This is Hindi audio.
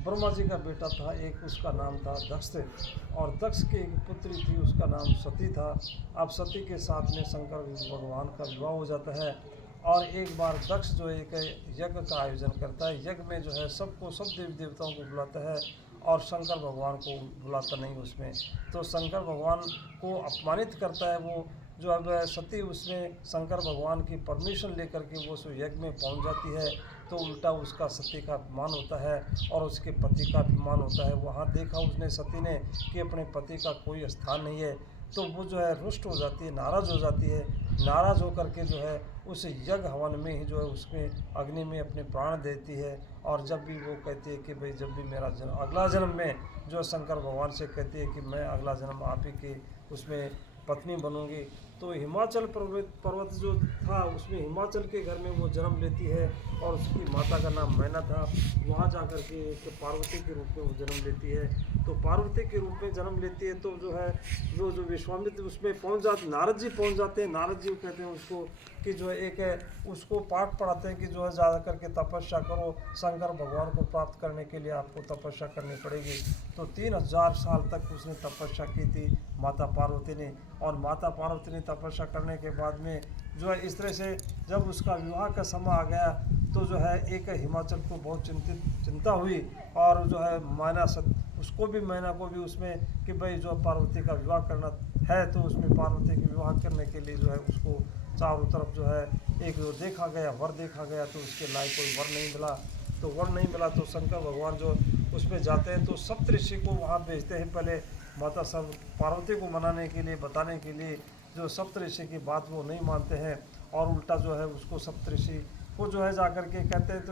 ब्रह्मा जी का बेटा था एक, उसका नाम था दक्ष। और दक्ष की एक पुत्री थी, उसका नाम सती था। अब सती के साथ में शंकर भगवान का विवाह हो जाता है। और एक बार दक्ष जो एक यज्ञ का आयोजन करता है, यज्ञ में जो है सबको, सब देवी देवताओं को बुलाता है और शंकर भगवान को बुलाता नहीं उसमें। तो शंकर भगवान को अपमानित करता है वो, जो अब सती उसमें शंकर भगवान की परमिशन लेकर के वो उस यज्ञ में पहुंच जाती है। तो उल्टा उसका सती का अपमान होता है और उसके पति का अपमान होता है। वहाँ देखा उसने सती ने कि अपने पति का कोई स्थान नहीं है, तो वो जो है रुष्ट हो जाती है, नाराज़ हो जाती है। नाराज़ होकर के जो है उस यज्ञ हवन में ही जो है उसमें अग्नि में अपने प्राण देती है। और जब भी वो कहती है कि भाई जब भी मेरा जन्म, अगला जन्म में जो शंकर भगवान से कहती है कि मैं अगला जन्म आप ही की उसमें पत्नी बनूंगी। तो हिमाचल पर्वत जो था उसमें हिमाचल के घर में वो जन्म लेती है और उसकी माता का नाम मैना था। वहाँ जाकर के एक पार्वती के रूप में वो जन्म लेती है। तो पार्वती के रूप में जन्म लेती है तो जो है वो जो विश्वामित्र उसमें पहुँच जाते, नारद जी पहुँच जाते हैं। नारद जी कहते हैं उसको कि जो है एक है उसको पाठ पढ़ाते हैं कि जो है ज़्यादा करके तपस्या करो, शंकर भगवान को प्राप्त करने के लिए आपको तपस्या करनी पड़ेगी। तो 3000 साल तक उसने तपस्या की थी माता पार्वती ने। और माता पार्वती ने तपस्या करने के बाद में जो है इस तरह से जब उसका विवाह का समय आ गया तो जो है एक हिमाचल को बहुत चिंता हुई। और जो है मैना को भी उसमें कि भाई जो पार्वती का विवाह करना है, तो उसमें पार्वती के विवाह करने के लिए जो है उसको चारों तरफ जो है एक जो देखा गया, वर देखा गया, तो उसके लायक कोई वर नहीं मिला। तो वर नहीं मिला तो शंकर भगवान जो उसमें जाते हैं तो सप्तऋषि को वहाँ भेजते हैं पहले माता सब पार्वती को मनाने के लिए, बताने के लिए। जो सप्तऋषि की बात वो नहीं मानते हैं और उल्टा जो है उसको सप्तऋषि को जो है जाकर के कहते हैं तो